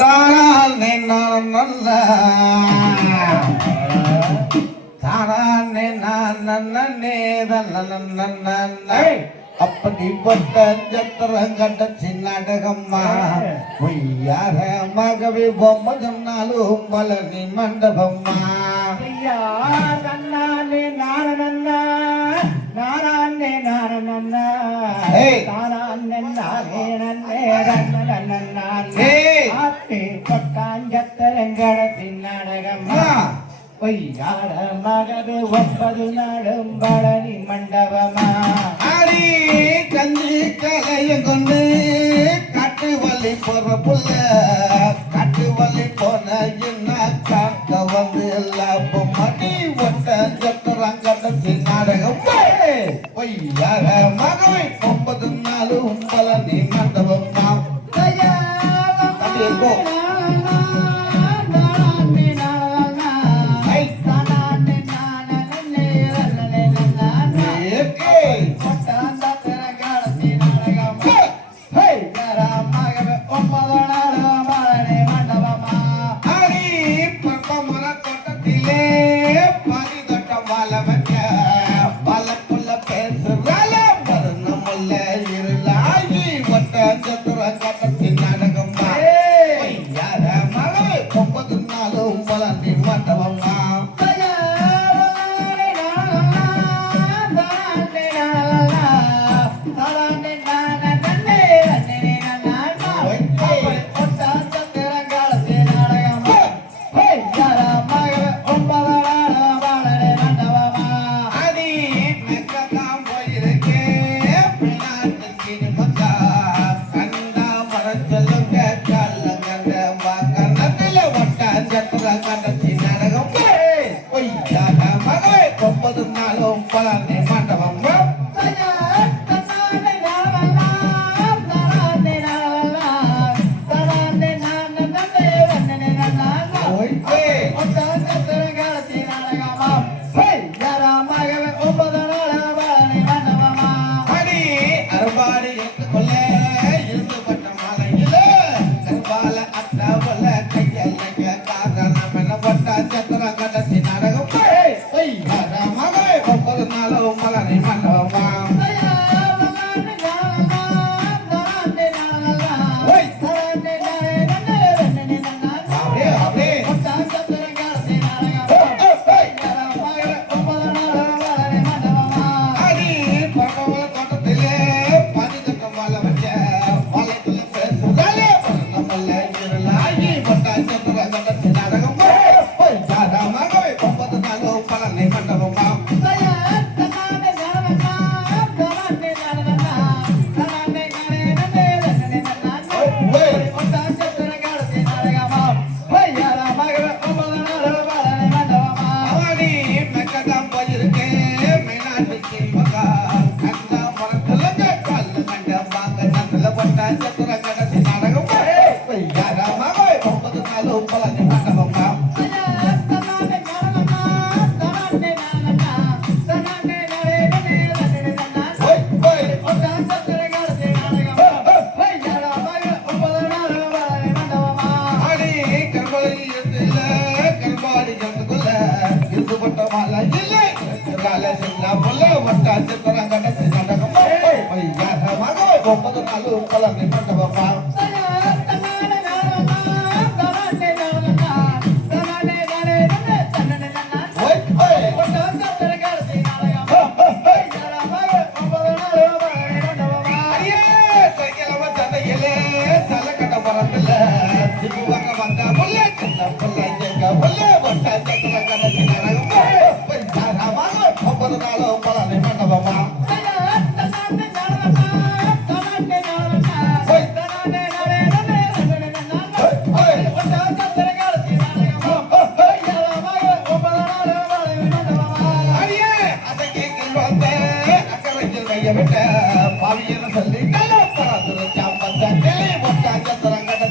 தானே நன்னே தானே நன்னே நன்னே அப்படிப்பட்ட ஜத்திரங்கட்ட சின்னடகம்மா பொய்யார மகவி பொம்மதம் நாளும் பழனி மண்டபம்மா நன்னானே நாரணன்னா நாரானே நாரணன்னா தாரானே நாரே நன்னே ரன்னனன்னானே ஆத்தி கொட்டான் ஜத்திரங்கட சின்னடகம்மா பொய்யார மகவி ஒன்பது நாளும் பழனி மண்டபமா கஞ்சி கலையும் கொண்டு காட்டு வள்ளி போற புள்ள காட்டு வள்ளி போன என்ன காக்க வந்து எல்லாப்பும் மணி ஒட்ட ஜத்துறாங்கட்ட நாடகம் பொய்யாக மகவை 9 நாளும் பழனி மண்டபம் பாவியன சொல்லி கலப்பராதுர சாம்பந்த நிலை ஒட்டாங்க தரங்கட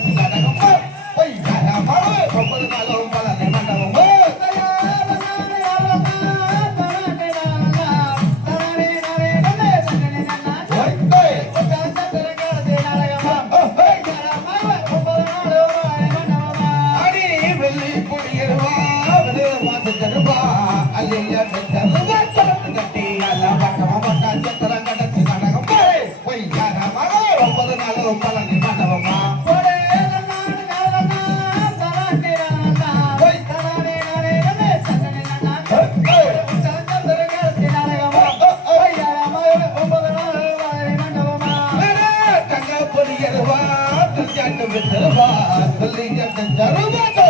சொல்லி தருவா சொல்லு கட்டி அல்ல பட்டமா பட்டா சத்திரம் கடத்தி நடகம் போய் பொய்யாரமாக 9 நாளும் பழனி மண்டபமா சொல்லி தருவா